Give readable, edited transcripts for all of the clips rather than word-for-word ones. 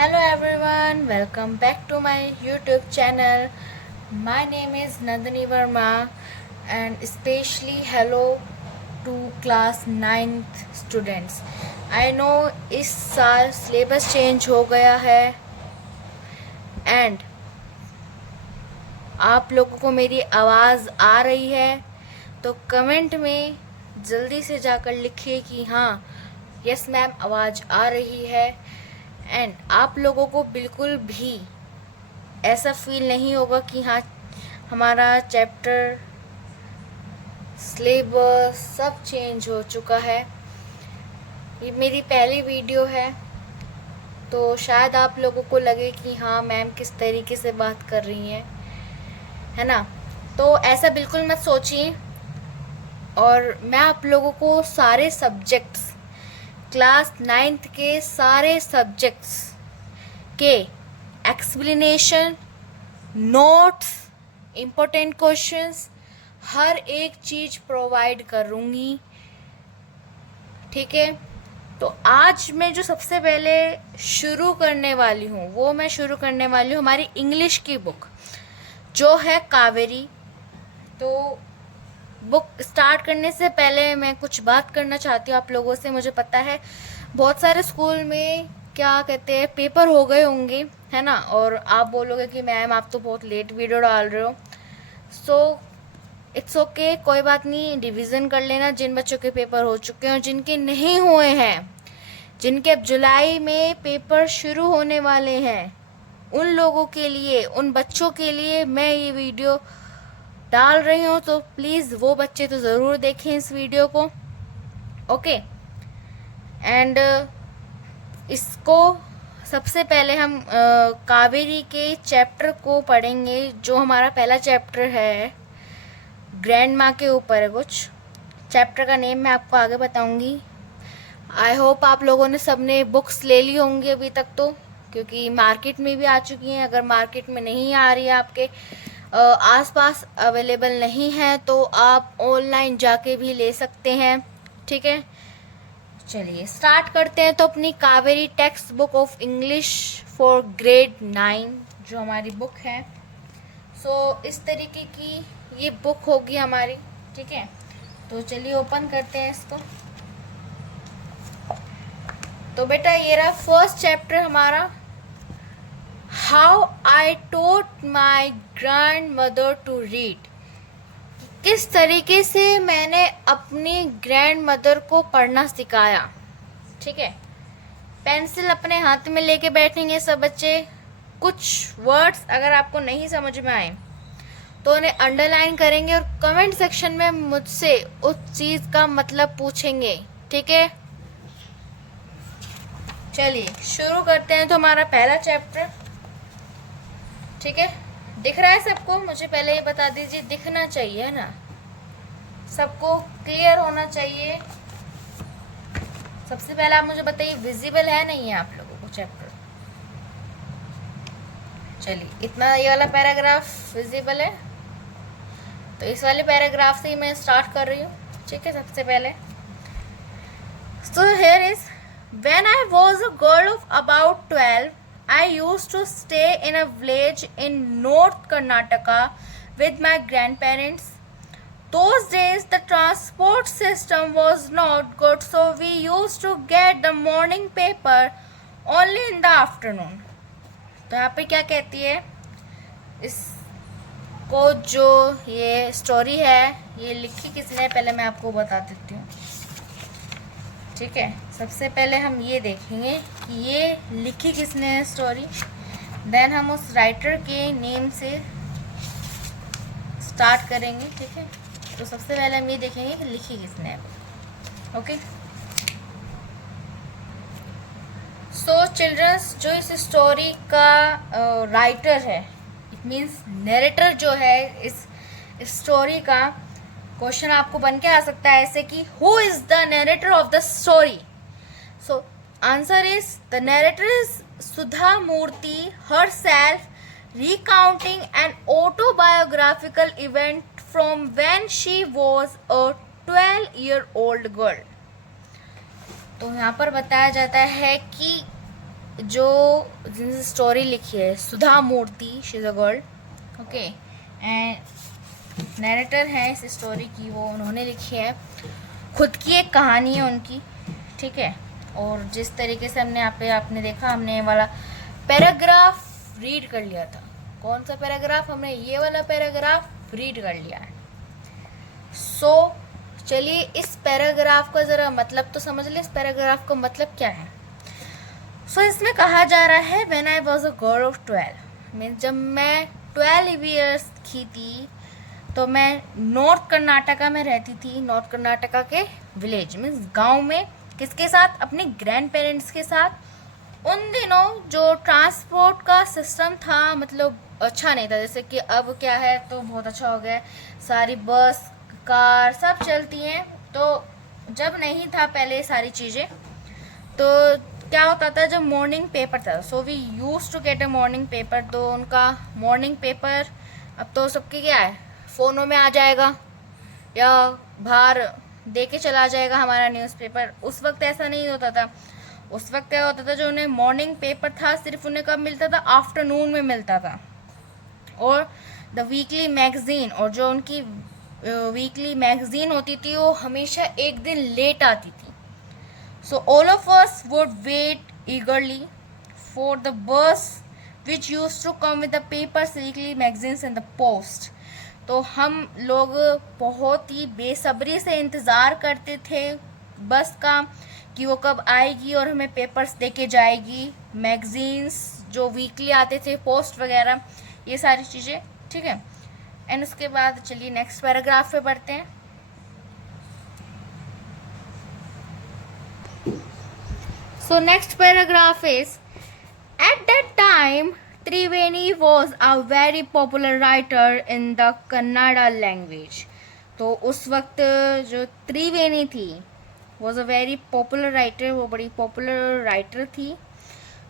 Hello everyone, welcome back to my YouTube channel. My name is Nandini Verma and especially hello to class 9th students. I know इस साल syllabus change हो गया है and आप लोगों को मेरी आवाज़ आ रही है तो कमेंट में जल्दी से जाकर लिखिए कि हाँ यस मैम आवाज़ आ रही है। एंड आप लोगों को बिल्कुल भी ऐसा फील नहीं होगा कि हाँ हमारा चैप्टर सिलेबस सब चेंज हो चुका है। ये मेरी पहली वीडियो है तो शायद आप लोगों को लगे कि हाँ मैम किस तरीके से बात कर रही हैं, है ना। तो ऐसा बिल्कुल मत सोचिए। और मैं आप लोगों को सारे सब्जेक्ट्स क्लास 9th के सारे सब्जेक्ट्स के एक्सप्लेनेशन, नोट्स, इम्पोर्टेंट क्वेश्चंस, हर एक चीज़ प्रोवाइड करूँगी, ठीक है। तो आज मैं जो सबसे पहले शुरू करने वाली हूँ वो मैं शुरू करने वाली हूँ हमारी इंग्लिश की बुक जो है कावेरी। तो बुक स्टार्ट करने से पहले मैं कुछ बात करना चाहती हूँ आप लोगों से। मुझे पता है बहुत सारे स्कूल में क्या कहते हैं पेपर हो गए होंगे, है ना, और आप बोलोगे कि मैम आप तो बहुत लेट वीडियो डाल रहे हो। सो इट्स ओके, कोई बात नहीं, रिवीजन कर लेना जिन बच्चों के पेपर हो चुके हैं और जिनके नहीं हुए हैं, जिनके अब जुलाई में पेपर शुरू होने वाले हैं, उन लोगों के लिए, उन बच्चों के लिए मैं ये वीडियो डाल रही हूँ। तो प्लीज़ वो बच्चे तो ज़रूर देखें इस वीडियो को, ओके। एंड इसको सबसे पहले हम कावेरी के चैप्टर को पढ़ेंगे जो हमारा पहला चैप्टर है, ग्रैंड माँ के ऊपर है। कुछ चैप्टर का नेम मैं आपको आगे बताऊंगी। आई होप आप लोगों ने सबने बुक्स ले ली होंगी अभी तक, तो क्योंकि मार्केट में भी आ चुकी हैं। अगर मार्केट में नहीं आ रही है, आपके आसपास अवेलेबल नहीं है, तो आप ऑनलाइन जाके भी ले सकते हैं, ठीक है। चलिए स्टार्ट करते हैं। तो अपनी Kaveri text book of English for grade 9 जो हमारी बुक है, सो इस तरीके की ये बुक होगी हमारी, ठीक है। तो चलिए ओपन करते हैं इसको। तो बेटा ये रहा फर्स्ट चैप्टर हमारा, how I taught my grandmother to read. किस तरीके से मैंने अपनी ग्रैंड मदर को पढ़ना सिखाया, ठीक है। पेंसिल अपने हाथ में लेके बैठेंगे सब बच्चे। कुछ वर्ड्स अगर आपको नहीं समझ में आए तो उन्हें अंडरलाइन करेंगे और कमेंट सेक्शन में मुझसे उस चीज़ का मतलब पूछेंगे, ठीक है। चलिए शुरू करते हैं। तो हमारा पहला चैप्टर, ठीक है, दिख रहा है सबको? मुझे पहले ये बता दीजिए, दिखना चाहिए, है ना, सबको क्लियर होना चाहिए। सबसे पहले आप मुझे बताइए विजिबल है नहीं है आप लोगों को चैप्टर? चलिए इतना ये वाला पैराग्राफ विजिबल है, तो इस वाले पैराग्राफ से ही मैं स्टार्ट कर रही हूँ, ठीक है। सबसे पहले so here is, when I was a girl of about 12 I used to stay in a village in North Karnataka with my grandparents. Those days the transport system was not good, so we used to get the morning paper only in the afternoon. तो यहाँ पे क्या कहती है, इसको जो ये story है ये लिखी किसने पहले मैं आपको बता देती हूँ, ठीक है। सबसे पहले हम ये देखेंगे कि ये लिखी किसने है स्टोरी, देन हम उस राइटर के नेम से स्टार्ट करेंगे, ठीक है। तो सबसे पहले हम ये देखेंगे कि लिखी किसने है, ओके। सो चिल्ड्रंस, जो इस स्टोरी का राइटर है, इट मीन्स नरेटर जो है इस स्टोरी का, क्वेश्चन आपको बन के आ सकता है ऐसे कि who is the narrator of the story. So answer is the narrator is Sudha Murty herself, recounting an autobiographical event from when she was a 12-year-old girl. तो यहाँ पर बताया जाता है कि जो जिनसे स्टोरी लिखी है Sudha Murty, she is a girl, okay, and narrator है इस स्टोरी की, वो उन्होंने लिखी है। खुद की एक कहानी है उनकी, ठीक है। और जिस तरीके से आपने देखा, हमने ये वाला पैराग्राफ रीड कर लिया था। कौन सा पैराग्राफ? हमने ये वाला पैराग्राफ रीड कर लिया है। सो चलिए इस पैराग्राफ का ज़रा मतलब तो समझ ले, इस पैराग्राफ का मतलब क्या है। सो इसमें कहा जा रहा है when I was a girl of 12, mean जब मैं 12 ईयर्स की थी तो मैं नॉर्थ कर्नाटका में रहती थी। नॉर्थ कर्नाटका के विलेज मीन्स गांव में, किसके साथ? अपने ग्रैंड पेरेंट्स के साथ। उन दिनों जो ट्रांसपोर्ट का सिस्टम था मतलब अच्छा नहीं था, जैसे कि अब क्या है तो बहुत अच्छा हो गया है, सारी बस कार सब चलती हैं। तो जब नहीं था पहले सारी चीज़ें, तो क्या होता था जब मॉर्निंग पेपर था, so we use to get a morning paper. तो उनका मॉर्निंग पेपर अब तो सबके क्या है, फ़ोनों में आ जाएगा या बाहर दे के चला जाएगा हमारा न्यूज़पेपर। उस वक्त ऐसा नहीं होता था। उस वक्त क्या होता था, जो उन्हें मॉर्निंग पेपर था सिर्फ उन्हें कब मिलता था? आफ्टरनून में मिलता था। और द वीकली मैगज़ीन, और जो उनकी वीकली मैगज़ीन होती थी वो हमेशा एक दिन लेट आती थी। So all of us would wait eagerly for the bus which used to come with the papers, weekly magazines and the post. तो हम लोग बहुत ही बेसब्री से इंतज़ार करते थे बस का, कि वो कब आएगी और हमें पेपर्स दे के जाएगी, मैगज़ीन्स जो वीकली आते थे, पोस्ट वगैरह, ये सारी चीज़ें, ठीक है। एंड उसके बाद चलिए नेक्स्ट पैराग्राफ पे बढ़ते हैं। So next paragraph is, at that time Triveni was a very popular writer in the Kannada language. तो उस वक्त जो त्रिवेणी थी was a very popular writer, वो बड़ी पॉपुलर राइटर थी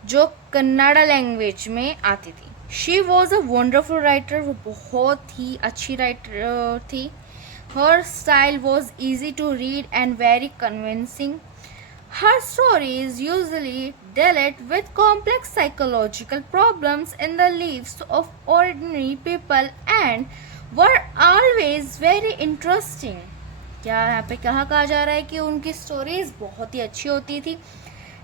जो कन्नाडा लैंग्वेज में आती थी। She was a wonderful writer, वो बहुत ही अच्छी राइटर थी। Her style was easy to read and very convincing. Her stories usually dealt with complex psychological problems in the lives of ordinary people and were always very interesting. क्या यहाँ पे कहा जा रहा है कि उनकी स्टोरीज बहुत ही अच्छी होती थी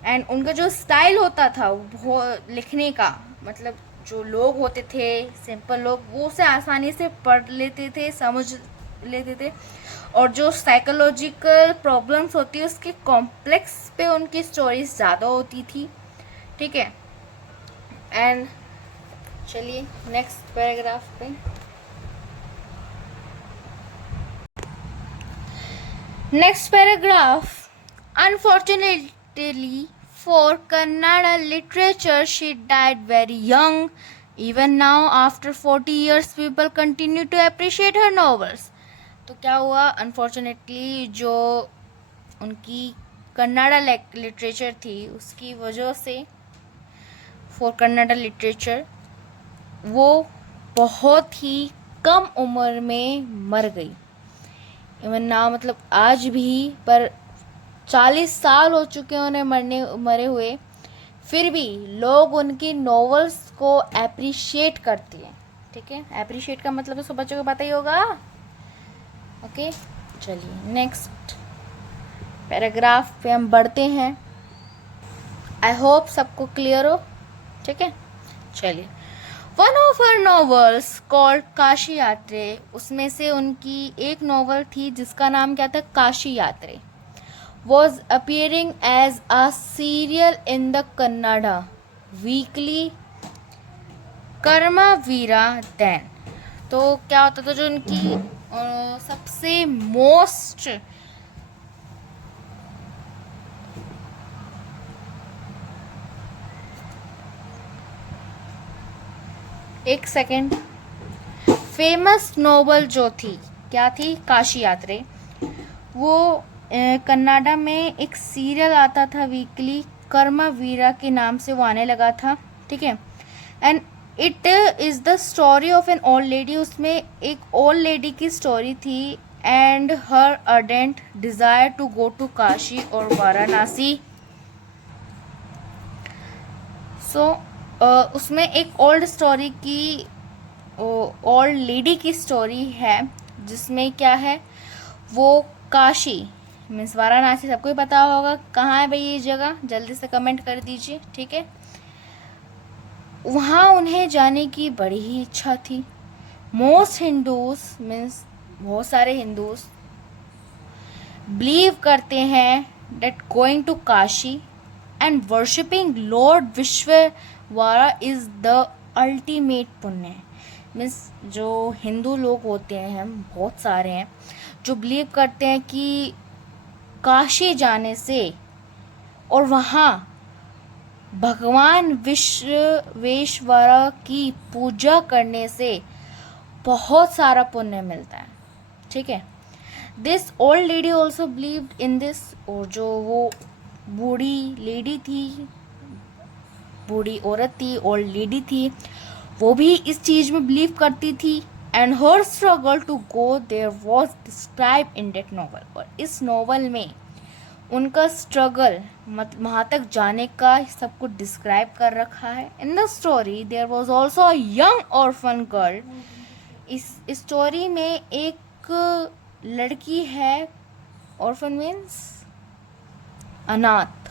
एंड उनका जो स्टाइल होता था वो लिखने का, मतलब जो लोग होते थे सिंपल लोग, वो उसे आसानी से पढ़ लेते थे, समझ लेते थे। और जो साइकोलॉजिकल प्रॉब्लम्स होती है उसके कॉम्प्लेक्स पे उनकी स्टोरीज ज़्यादा होती थी, ठीक है। एंड चलिए नेक्स्ट पैराग्राफ पे। Next paragraph, unfortunately for Kannada literature she died very young. Even now after 40 years people continue to appreciate her novels. तो क्या हुआ, अनफॉर्चुनेटली जो उनकी कन्नाडा लिटरेचर थी उसकी वजह से, फॉर कन्नाडा लिटरेचर, वो बहुत ही कम उम्र में मर गई। इवन ना मतलब आज भी, पर 40 साल हो चुके हैं उन्हें मरे हुए, फिर भी लोग उनकी नॉवेल्स को एप्रिशिएट करते हैं, ठीक है। एप्रिशिएट का मतलब तो सब बच्चों को पता ही होगा, ओके। चलिए नेक्स्ट पैराग्राफ पे हम बढ़ते हैं। आई होप सबको क्लियर हो, ठीक है। चलिए, one of her novels called Kashi यात्रे, उसमें से उनकी एक नॉवल थी जिसका नाम क्या था, काशी यात्रे, was appearing as a serial in the Kannada weekly कर्मवीरा then। तो क्या होता था, जो उनकी सबसे मोस्ट एक सेकेंड फेमस नॉवल जो थी, क्या थी, काशी यात्रे। वो कन्नाडा में एक सीरियल आता था वीकली, कर्मवीरा के नाम से वो आने लगा था, ठीक है। And it is the story of an old lady, उसमें एक ओल्ड लेडी की स्टोरी थी and her ardent desire to go to Kashi और वाराणसी। सो उसमें एक ओल्ड स्टोरी की, ओल्ड लेडी की स्टोरी है, जिसमें क्या है, वो काशी मीन्स वाराणसी, सबको ही पता होगा कहाँ है भाई ये जगह, जल्दी से कमेंट कर दीजिए, ठीक है। वहाँ उन्हें जाने की बड़ी ही इच्छा थी। मोस्ट हिंदूज मीन्स बहुत सारे हिंदूज बिलीव करते हैं that going to Kashi and worshipping Lord विश्ववारा is the ultimate पुण्य। मीन्स जो हिंदू लोग होते हैं, हम बहुत सारे हैं जो बिलीव करते हैं कि काशी जाने से और वहाँ भगवान विश्वेश्वरा की पूजा करने से बहुत सारा पुण्य मिलता है, ठीक है। This old lady also believed in this. और जो वो बूढ़ी लेडी थी, बूढ़ी औरत थी, ओल्ड लेडी थी, वो भी इस चीज़ में बिलीव करती थी। And her struggle to go there was describe in that novel. और इस नॉवल में उनका स्ट्रगल वहाँ तक जाने का सब कुछ डिस्क्राइब कर रखा है। In the story there was also a young orphan girl. इस स्टोरी में एक लड़की है, ऑर्फन मीन्स अनाथ,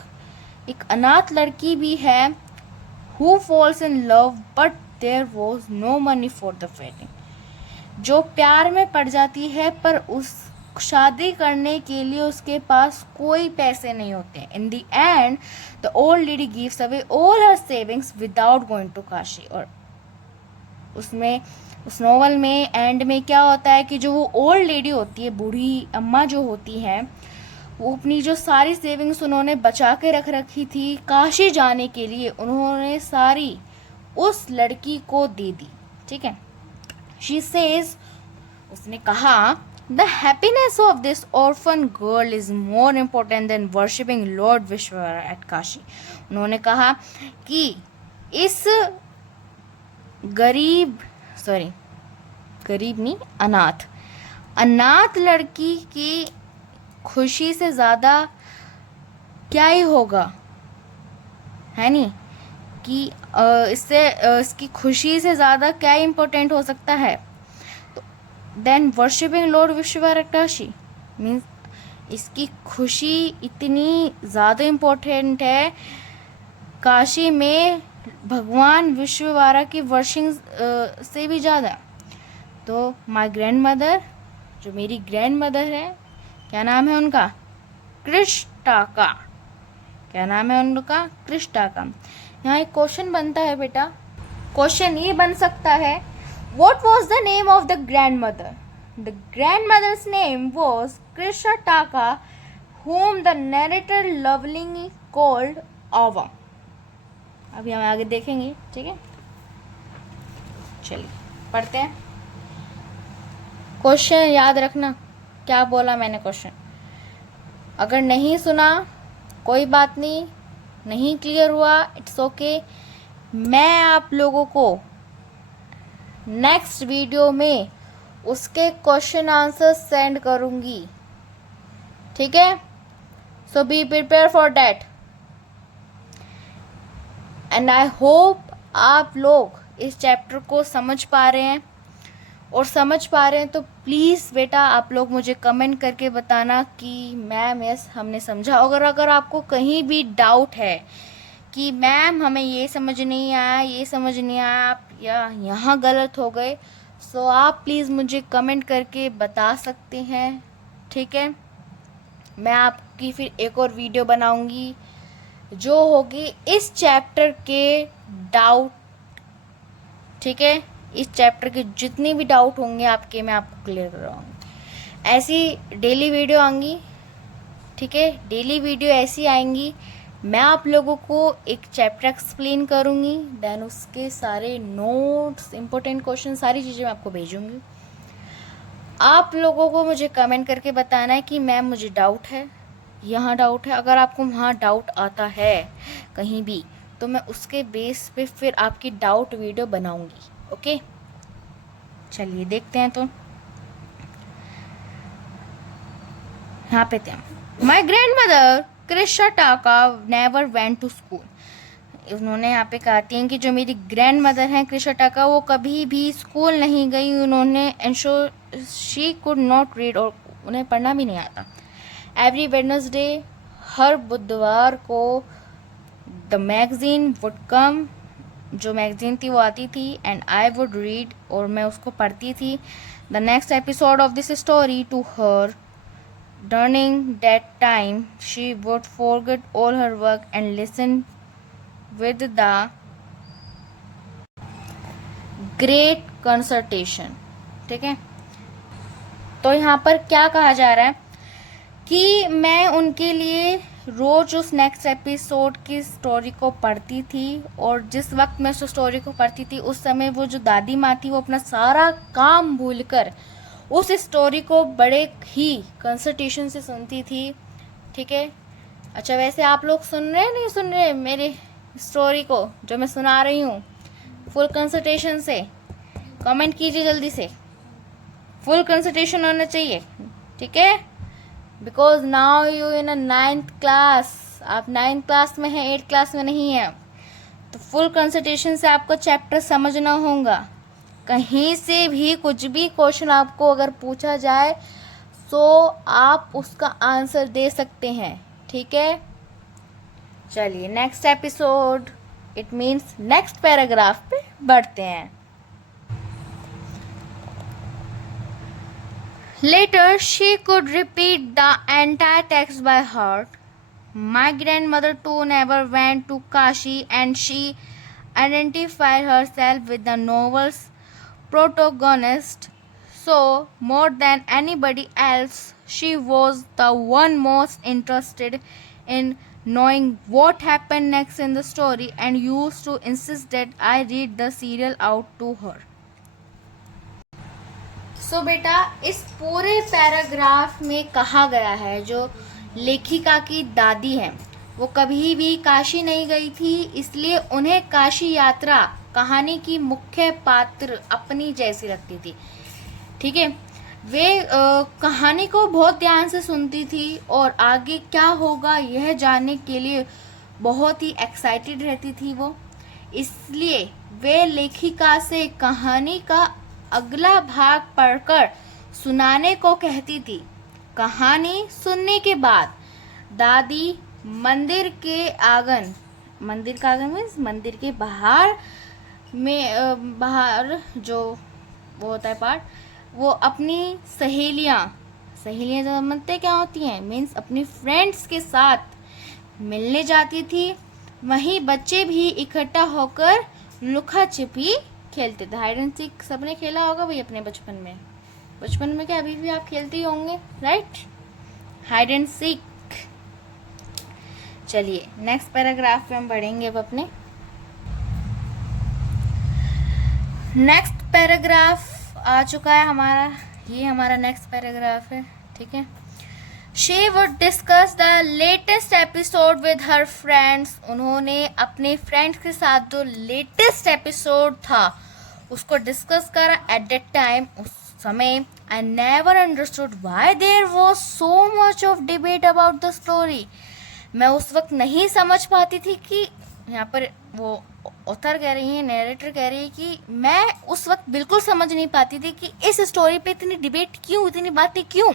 एक अनाथ लड़की भी है, who falls in love but there was no money for the wedding, जो प्यार में पड़ जाती है पर उस शादी करने के लिए उसके पास कोई पैसे नहीं होते। In the end the old lady gives away all her savings without going to Kashi. और उसमें उस नॉवल में एंड में क्या होता है कि जो वो ओल्ड लेडी होती है, बूढ़ी अम्मा जो होती हैं, वो अपनी जो सारी सेविंग्स उन्होंने बचा के रख रखी थी काशी जाने के लिए, उन्होंने सारी उस लड़की को दे दी, ठीक है। शी सेज, उसने कहा, the happiness of this orphan girl is more important than worshipping Lord Vishweshwara at Kashi. उन्होंने कहा कि इस गरीब नहीं, अनाथ लड़की की खुशी से ज़्यादा क्या ही होगा, है नहीं, कि इससे इसकी खुशी से ज़्यादा क्या इम्पोर्टेंट हो सकता है। तो than worshipping Lord Vishweshwara Kashi means इसकी खुशी इतनी ज़्यादा इम्पोर्टेंट है काशी में भगवान विश्वेश्वरा की वर्शिंग से भी ज़्यादा। तो माय ग्रैंड मदर, जो मेरी ग्रैंड मदर है, क्या नाम है उनका, कृष्टाका। क्या नाम है उनका, कृष्टाका। यहाँ एक क्वेश्चन बनता है बेटा, क्वेश्चन ये बन सकता है, what was the name of the grandmother. The grandmother's name was Krishtakka, whom the narrator lovingly called Ava। अभी हम आगे देखेंगे, ठीक है। चलिए पढ़ते हैं। क्वेश्चन याद रखना, क्या बोला मैंने क्वेश्चन, अगर नहीं सुना कोई बात नहीं क्लियर हुआ, इट्स ओके। मैं आप लोगों को नेक्स्ट वीडियो में उसके क्वेश्चन आंसर सेंड करूंगी, ठीक है। So be prepare for that and I hope आप लोग इस चैप्टर को समझ पा रहे हैं, और समझ पा रहे हैं तो प्लीज़ बेटा आप लोग मुझे कमेंट करके बताना कि मैम यस हमने समझा। अगर आपको कहीं भी डाउट है कि मैम हमें ये समझ नहीं आया, ये समझ नहीं आया, आप या यहाँ गलत हो गए, सो आप प्लीज़ मुझे कमेंट करके बता सकते हैं, ठीक है। मैं आपकी फिर एक और वीडियो बनाऊंगी जो होगी इस चैप्टर के डाउट, ठीक है। इस चैप्टर के जितने भी डाउट होंगे आपके, मैं आपको क्लियर करवाऊंगी। ऐसी डेली वीडियो आएंगी, ठीक है, डेली वीडियो ऐसी आएंगी। मैं आप लोगों को एक चैप्टर एक्सप्लेन करूंगी, देन उसके सारे नोट्स, इंपॉर्टेंट क्वेश्चन, सारी चीज़ें मैं आपको भेजूंगी। आप लोगों को मुझे कमेंट करके बताना है कि मैम मुझे डाउट है, यहाँ डाउट है। अगर आपको वहाँ डाउट आता है कहीं भी, तो मैं उसके बेस पे फिर आपकी डाउट वीडियो बनाऊंगी, ओके। चलिए देखते हैं, तो यहाँ पे थे। My grandmother Krishtakka never went to school. उन्होंने यहाँ पे कहती हैं कि जो मेरी ग्रैंड मदर हैं कृषटाका, वो कभी भी स्कूल नहीं गई उन्होंने, and she could not read, और उन्हें पढ़ना भी नहीं आता। एवरी वेडनेसडे, हर बुधवार को, द मैगजीन वुड कम, जो मैगजीन थी वो आती थी, एंड आई वुड रीड, और मैं उसको पढ़ती थी। The next episode of this story to her, during that time she would forget all her work and listen with the great consultation। ठीक है, तो यहाँ पर क्या कहा जा रहा है कि मैं उनके लिए रोज उस नेक्स्ट एपिसोड की स्टोरी को पढ़ती थी, और जिस वक्त मैं उस स्टोरी को पढ़ती थी उस समय वो जो दादी माँ थी वो अपना सारा काम भूलकर उस स्टोरी को बड़े ही कंसंट्रेशन से सुनती थी। ठीक है, अच्छा वैसे आप लोग सुन रहे हैं नहीं सुन रहे मेरी स्टोरी को जो मैं सुना रही हूँ फुल कंसंट्रेशन से? कमेंट कीजिए जल्दी से, फुल कंसंट्रेशन होना चाहिए। ठीक है, because now you in a 9th class, आप 9th क्लास में हैं, 8th क्लास में नहीं है, तो फुल कंसंट्रेशन से आपको चैप्टर समझना होगा। कहीं से भी कुछ भी क्वेश्चन आपको अगर पूछा जाए तो आप उसका आंसर दे सकते हैं। ठीक है, चलिए next episode, it means next paragraph पे बढ़ते हैं। Later, she could repeat the entire text by heart. My grandmother too never went to Kashi, and she identified herself with the novel's protagonist. So, more than anybody else, she was the one most interested in knowing what happened next in the story, and used to insist that I read the serial out to her. सो बेटा, इस पूरे paragraph में कहा गया है जो लेखिका की दादी हैं वो कभी भी काशी नहीं गई थी, इसलिए उन्हें काशी यात्रा कहानी की मुख्य पात्र अपनी जैसी लगती थी। ठीक है, वे कहानी को बहुत ध्यान से सुनती थी और आगे क्या होगा यह जानने के लिए बहुत ही एक्साइटेड रहती थी वो, इसलिए वे लेखिका से कहानी का अगला भाग पढ़कर सुनाने को कहती थी। कहानी सुनने के बाद दादी मंदिर का आंगन मीन्स मंदिर के बाहर में बाहर जो वो होता है पार्ट, वो अपनी सहेलियाँ जानते क्या होती हैं, मीन्स अपनी फ्रेंड्स के साथ मिलने जाती थी। वहीं बच्चे भी इकट्ठा होकर लुका छिपी खेलते थे। हाइड एंड सीक सबने खेला होगा भाई अपने बचपन में क्या अभी भी आप खेलते ही होंगे, राइट? Hide and seek. चलिए नेक्स्ट पैराग्राफ पे हम बढ़ेंगे अब अपने। नेक्स्ट पैराग्राफ आ चुका है हमारा, ये हमारा नेक्स्ट पैराग्राफ है। ठीक है, She would discuss the latest episode with her friends. उन्होंने अपने फ्रेंड्स के साथ जो लेटेस्ट एपिसोड था उसको डिस्कस करा। एट दैट टाइम, उस समय, I never understood why there was so much of debate about the story. मैं उस वक्त नहीं समझ पाती थी कि यहाँ पर वो ऑथर कह रही है, नरेटर कह रही है कि मैं उस वक्त बिल्कुल समझ नहीं पाती थी कि इस स्टोरी पे इतनी डिबेट क्यों, इतनी बातें क्यों।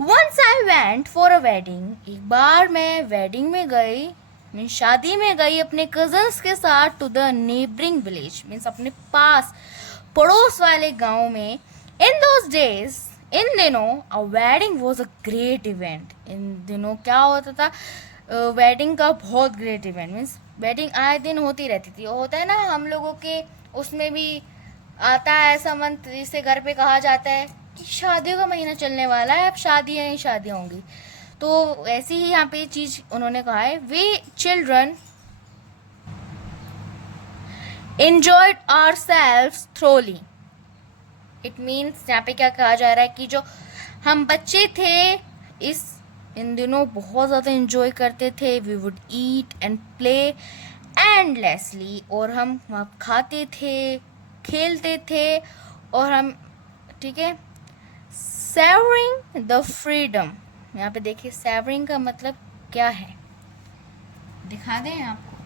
Once I went for a wedding. एक बार मैं वेडिंग में गई, मीन्स शादी में गई अपने कजन्स के साथ, to the neighbouring village, means अपने पास पड़ोस वाले गांव में। इन दोज डेज, इन दिनों, a wedding was a great event. इन दिनों क्या होता था, वेडिंग का बहुत ग्रेट इवेंट, मीन्स वेडिंग आए दिन होती रहती थी। वो होता है ना हम लोगों के उसमें भी आता है ऐसा मंथ जिसे घर पे कहा जाता है कि शादियों का महीना चलने वाला है, अब शादियाँ ही शादियाँ होंगी। तो ऐसी ही यहाँ पे चीज उन्होंने कहा है, we children enjoyed ourselves thoroughly. It means यहाँ पे क्या कहा जा रहा है कि जो हम बच्चे थे इन दिनों बहुत ज़्यादा enjoy करते थे। We would eat and play endlessly, और हम वहाँ खाते थे, खेलते थे, और हम, ठीक है, savoring the freedom। यहाँ पे देखिए savoring का मतलब क्या है, दिखा दें आपको।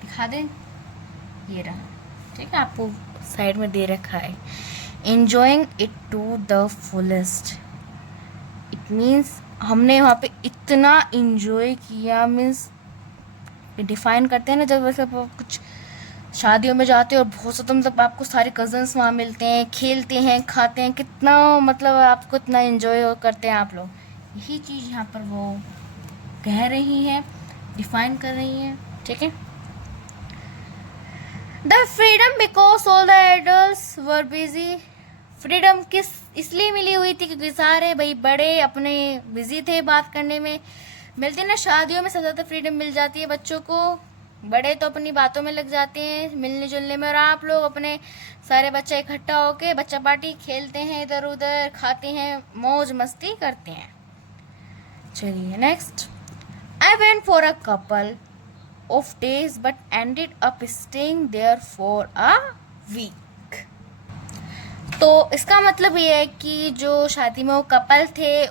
दिखा दें, ये रहा, ठीक है, आपको साइड में दे रखा है। enjoying it to the fullest, it means हमने वहाँ पे इतना इंजॉय किया, मीन्स डिफाइन करते हैं ना जब वैसे आप कुछ शादियों में जाते हो और बहुत ज़्यादा मतलब आपको सारे कज़न्स वहाँ मिलते हैं, खेलते हैं, खाते हैं, कितना मतलब आपको इतना एंजॉय करते हैं आप लोग, यही चीज़ यहाँ पर वो कह रही हैं, डिफाइन कर रही हैं, ठीक है। The freedom because all the adults were busy, freedom किस इसलिए मिली हुई थी क्योंकि सारे भाई बड़े अपने बिजी थे बात करने में, मिलती ना शादियों में सबसे ज़्यादा फ्रीडम मिल जाती है बच्चों को, बड़े तो अपनी बातों में लग जाते हैं मिलने जुलने में, और आप लोग अपने सारे बच्चे इकट्ठा होके बच्चा पार्टी खेलते हैं, इधर उधर खाते हैं, मौज मस्ती करते हैं। चलिए next, I went for a couple of days but ended up staying there for a week. तो इसका मतलब ये है कि जो शादी में वो कपल थे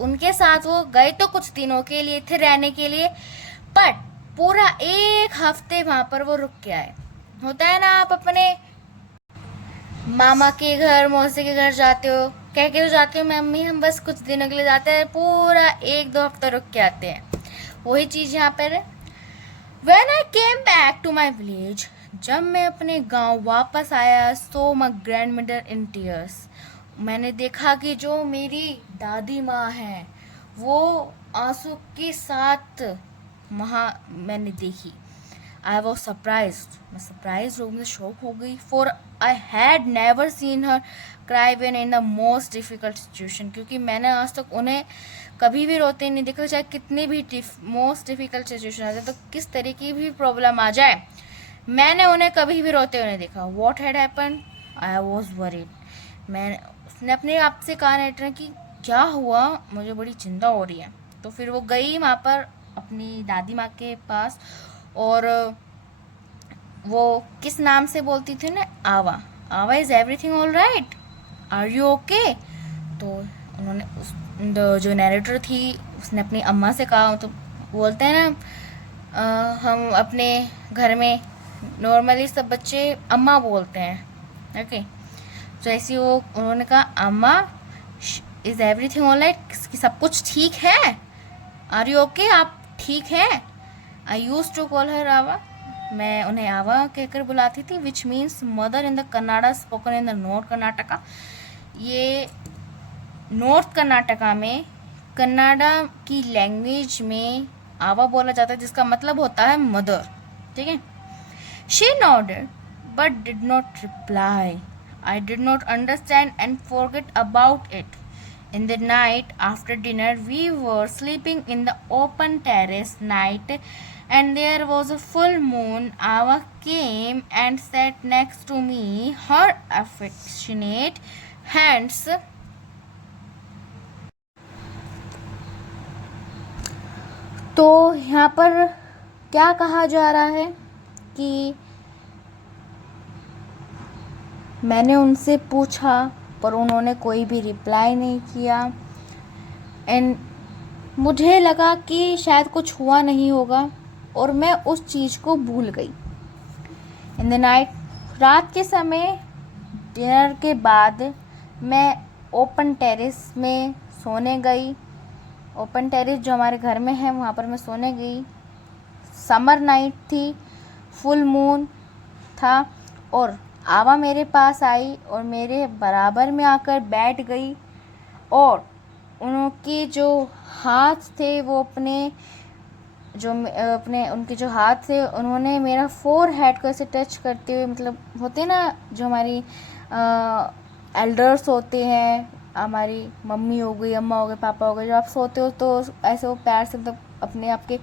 उनके साथ वो गए तो कुछ दिनों के लिए थे रहने के लिए, बट पूरा एक हफ्ते वहां पर वो रुक के आए। होता है ना, आप अपने मामा के घर मौसी के घर जाते हो, कह के तो जाते हो मम्मी हम बस कुछ दिनों के लिए जाते हैं, पूरा 1-2 हफ्ता रुक के आते हैं, वही चीज यहाँ पर है। When I came back to my village, जब मैं अपने गांव वापस आया, so my grandmother in tears, मैंने देखा कि जो मेरी दादी माँ हैं वो आंसू के साथ वहाँ मैंने देखी। आई वॉज सरप्राइज, मैं सरप्राइज हो, मुझे शौक हो गई, for I had never seen her cry when in the most difficult situation, क्योंकि मैंने आज तक उन्हें कभी भी रोते नहीं देखा, चाहे कितनी भी मोस्ट डिफ़िकल्ट सिचुएशन आ जाए, तो किस तरह की भी प्रॉब्लम आ जाए, मैंने उन्हें कभी भी रोते हुए नहीं देखा। What had happen, I was worried, मैं उसने अपने आप से कहा नेटर कि क्या हुआ, मुझे बड़ी चिंता हो रही है। तो फिर वो गई वहाँ पर अपनी दादी माँ के पास, और वो किस नाम से बोलती थी ना, Avva, Avva is everything all right, are you okay. तो उन्होंने जो नैरेटर थी उसने अपनी अम्मा से कहा, तो बोलते हैं ना हम अपने घर में नॉर्मली सब बच्चे अम्मा बोलते हैं, ओके। तो ऐसे वो उन्होंने कहा अम्मा इज़ एवरीथिंग ऑल राइट, सब कुछ ठीक है, आर यू ओके, आप ठीक हैं। आई यूज टू कॉल हर आवा, मैं उन्हें आवा कहकर बुलाती थी, which means mother in the Kannada spoken in the north Karnataka. ये नॉर्थ कर्नाटका में कन्नाडा की लैंग्वेज में आवा बोला जाता है, जिसका मतलब होता है मदर, ठीक है। She nodded but did not reply, I did not understand and forget about it. In the night after dinner, we were sleeping in the open terrace night, and there was a full moon. Ava came and sat next to me, her affectionate hands तो यहाँ पर क्या कहा जा रहा है कि मैंने उनसे पूछा पर उन्होंने कोई भी रिप्लाई नहीं किया, एंड मुझे लगा कि शायद कुछ हुआ नहीं होगा और मैं उस चीज़ को भूल गई। इन द नाइट, रात के समय डिनर के बाद मैं ओपन टेरेस में सोने गई, ओपन टेरेस जो हमारे घर में है वहाँ पर मैं सोने गई। समर नाइट थी, फुल मून था, और आवा मेरे पास आई और मेरे बराबर में आकर बैठ गई, और उनके जो हाथ थे वो उनके जो हाथ थे उन्होंने मेरा फोरहेड को ऐसे टच करते हुए, मतलब होते ना जो हमारी एल्डर्स होते हैं, हमारी मम्मी हो गई, अम्मा हो गई, पापा हो गए, जब आप सोते हो तो ऐसे वो पैर से मतलब अपने आपके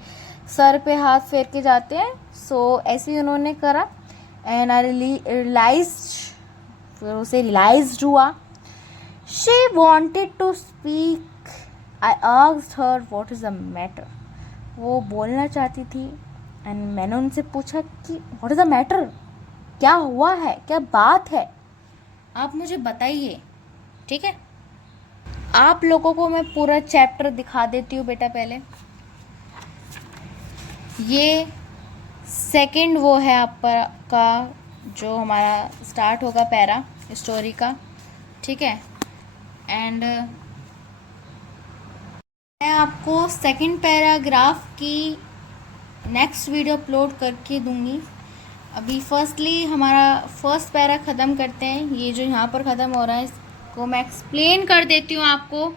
सर पे हाथ फेर के जाते हैं, सो ऐसे ही उन्होंने करा, एंड आई रियलाइज्ड, फिर उसे रियलाइज्ड हुआ। She wanted to speak, I asked her what is the matter, वो बोलना चाहती थी, एंड मैंने उनसे पूछा कि व्हाट इज़ द मैटर, क्या हुआ है, क्या बात है, आप मुझे बताइए, ठीक है। आप लोगों को मैं पूरा चैप्टर दिखा देती हूँ बेटा। पहले ये सेकंड वो है आपका जो हमारा स्टार्ट होगा पैरा स्टोरी का, ठीक है। एंड मैं आपको सेकंड पैराग्राफ की नेक्स्ट वीडियो अपलोड करके दूंगी। अभी फर्स्टली हमारा फर्स्ट पैरा ख़त्म करते हैं। ये जो यहाँ पर ख़त्म हो रहा है इसको मैं एक्सप्लेन कर देती हूँ आपको।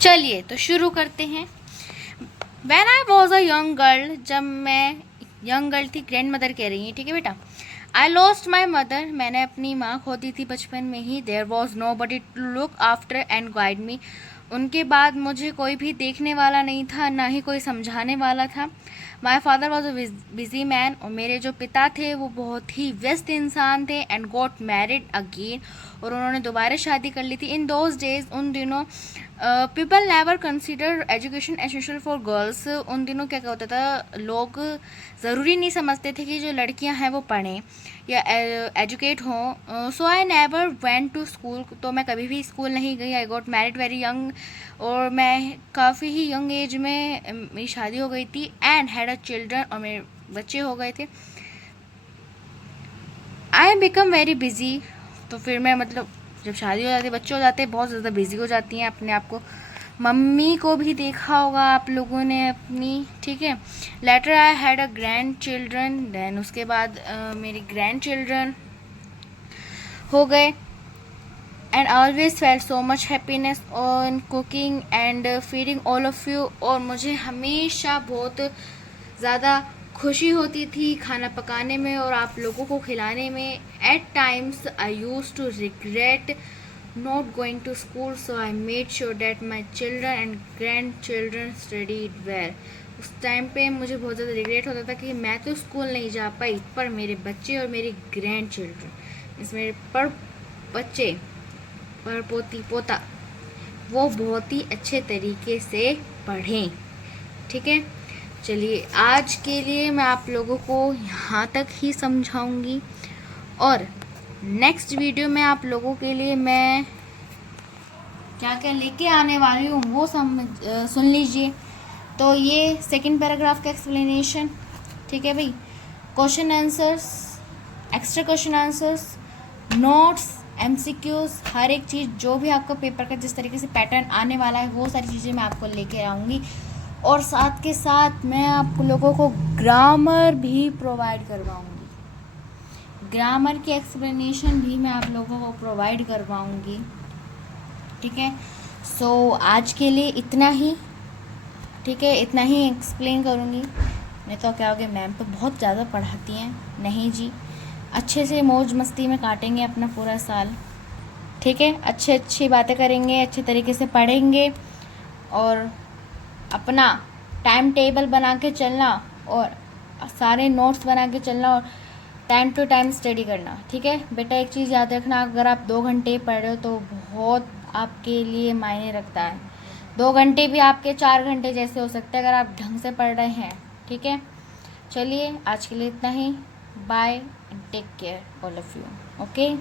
चलिए तो शुरू करते हैं। When I was a young girl, जब मैं यंग गर्ल थी, ग्रैंड मदर कह रही हैं, ठीक है बेटा। I lost my mother, मैंने अपनी माँ खो दी थी बचपन में ही। There was nobody to look after and guide me, उनके बाद मुझे कोई भी देखने वाला नहीं था, ना ही कोई समझाने वाला था। My father was a busy man, और मेरे जो पिता थे वो बहुत ही व्यस्त इंसान थे। एंड गॉट मैरिड अगेन, और उन्होंने दोबारा शादी कर ली थी। इन दोज डेज, उन दिनों people never consider education essential for girls, उन दिनों क्या होता था, लोग ज़रूरी नहीं समझते थे कि जो लड़कियां हैं वो पढ़ें या एजुकेट हों। So I never went to school, तो मैं कभी भी स्कूल नहीं गई। I got married very young, और मैं काफ़ी ही यंग एज में मेरी शादी हो गई थी। एंड हैड अ चिल्ड्रन, और मेरे बच्चे हो गए थे। आई बिकम वेरी बिजी, तो फिर मैं मतलब जब शादी हो जाती है, बच्चे हो जाते हैं, बहुत ज़्यादा बिजी हो जाती हैं अपने आप को। मम्मी को भी देखा होगा आप लोगों ने अपनी, ठीक है। Later I had a grandchildren, देन उसके बाद मेरी ग्रैंड चिल्ड्रन हो गए। And always felt so much happiness on cooking and feeding all of you, और मुझे हमेशा बहुत ज़्यादा खुशी होती थी खाना पकाने में और आप लोगों को खिलाने में। At times I use to regret not going to school, so I made sure that my children and grandchildren studied well. उस टाइम पे मुझे बहुत ज़्यादा रिग्रेट होता था कि मैं तो स्कूल नहीं जा पाई, पर मेरे बच्चे और मेरी ग्रैंड चिल्ड्रन, इस मेरे पर बच्चे, पर पोती पोता, वो बहुत ही अच्छे तरीके से पढ़ें, ठीक है। चलिए आज के लिए मैं आप लोगों को यहाँ तक ही समझाऊंगी, और नेक्स्ट वीडियो में आप लोगों के लिए मैं क्या क्या लेके आने वाली हूँ वो सुन लीजिए। तो ये सेकंड पैराग्राफ का एक्सप्लेनेशन, ठीक है भाई। Question answers, extra question answers, notes, MCQs, हर एक चीज़ जो भी आपका पेपर का जिस तरीके से पैटर्न आने वाला है वो सारी चीज़ें मैं आपको लेके आऊँगी। और साथ के साथ मैं आप लोगों को ग्रामर भी प्रोवाइड करवाऊँगी, ग्रामर की एक्सप्लेनेशन भी मैं आप लोगों को प्रोवाइड करवाऊँगी, ठीक है। सो आज के लिए इतना ही, ठीक है, इतना ही एक्सप्लेन करूँगी। नहीं तो क्या हो गया, मैम तो बहुत ज़्यादा पढ़ाती हैं। नहीं जी, अच्छे से मौज मस्ती में काटेंगे अपना पूरा साल, ठीक है। अच्छी बातें करेंगे, अच्छे तरीके से पढ़ेंगे, और अपना टाइम टेबल बना के चलना, और सारे नोट्स बना के चलना, और टाइम टू टाइम स्टडी करना, ठीक है बेटा। एक चीज़ याद रखना, अगर आप 2 घंटे पढ़ रहे हो तो बहुत आपके लिए मायने रखता है। 2 घंटे भी आपके 4 घंटे जैसे हो सकते हैं अगर आप ढंग से पढ़ रहे हैं, ठीक है। चलिए आज के लिए इतना ही। Bye and take care all of you, okay.